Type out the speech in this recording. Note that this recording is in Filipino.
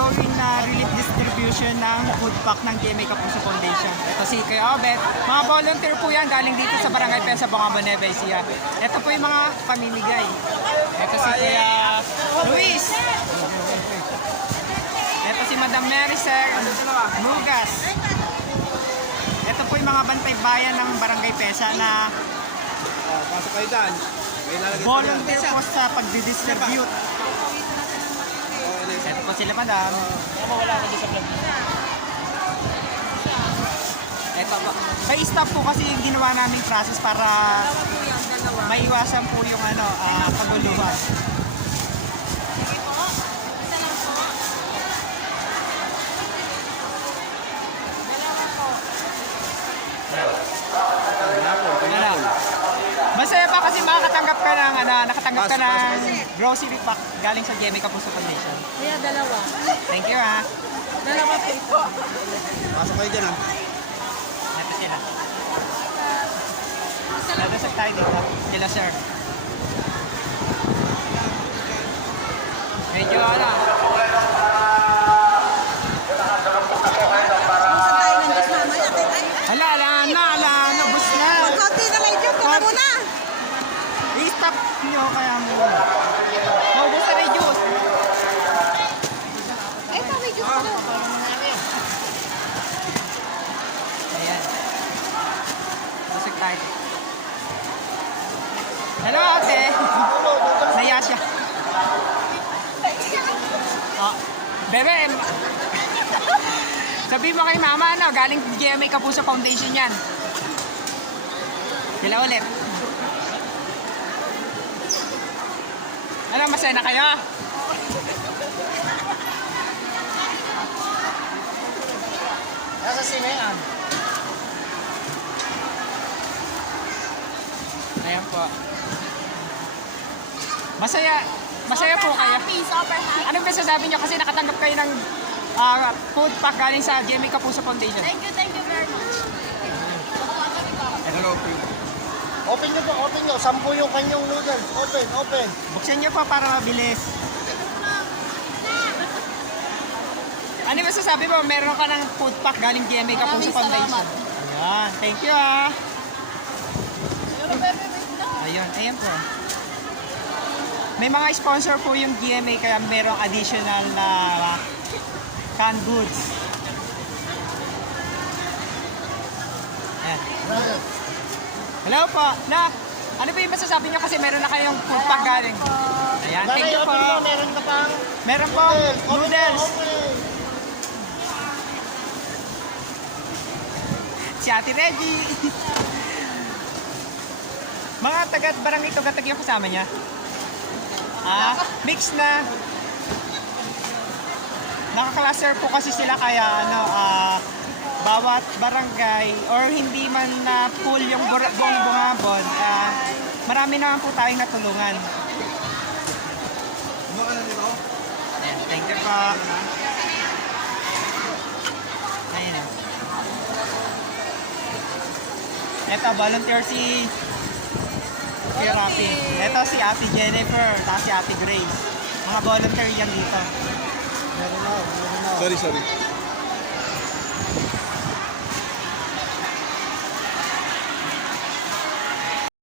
ongoing na relief distribution ng food pack ng GMA Kapuso Foundation. Ito si Kuya Obet. Mga volunteer po yan galing dito sa Barangay Pesa, Bongabon, Nueva Ecija. Ito po yung mga pamimigay. Ito si Kuya Luis. Ito si Madam Maricel Mugas. Ito po yung mga bantay bayan ng Barangay Pesa na Pasok kayo dyan. volunteer po sa pagdidistribute. Ito po sila, Madam. Wala ka dyan sa vlog. Ito po. Sa stop po kasi yung ginawa naming process para maiwasan po yung kaguluhan. Masaya pa kasi makakatanggap ka ng nakatanggap ka ng grocery pack galing sa GMA Kapuso Foundation. Kaya dalawa. Thank you ha. Dalawa po ito. Pasok kayo dyan ha. Ito sila. Nagdasal tayo dito. Sila sir. Medyo Ala, bus na. Konti na medyo. Kaya muna. I-stop nyo kaya muna. Maubos na yung juice. Ay, pa medyo ko. Ayan. Busog tayo. Hello, ate. Naya siya. Oh, bebe. Sabi mo kay mama, galing GMA Kapuso Foundation yan. Sila ulit. Masaya na kayo? Nasa sinean. Ayan po. Masaya po kayo. Anong masasabi nyo kasi nakatanggap kayo ng food pack galing sa GMA Kapuso Foundation? Thank you very much. Hello, open nyo po, open nyo. 10 yung kanyang noodles. Open. Buksan nyo po para mabilis. Ano masasabi mo? Meron ka ng food pack galing GMA Kapuso Foundation. Ayan. Thank you ha. Ayan po. May mga sponsor po yung GMA kaya merong additional na canned goods. Ayan. Hello po. Ano po yung masasabi nyo kasi meron na kayong food pack galing? Ayan, thank you po. Meron ka pang Meron po noodles. Si Ate Reggie. Mga taga-barangay Tugatag yung kasama niya. Mix na. Nakakalaser po kasi sila kaya bawat barangay or hindi man na full yung buong Bongabon, marami naman po tayong natulungan. Ayan, thank you po. Ayan. Ito, volunteer si Rafi. Ito si Ate Jennifer, tapos si Ate Grace. Mga volunteer yan dito. Sorry.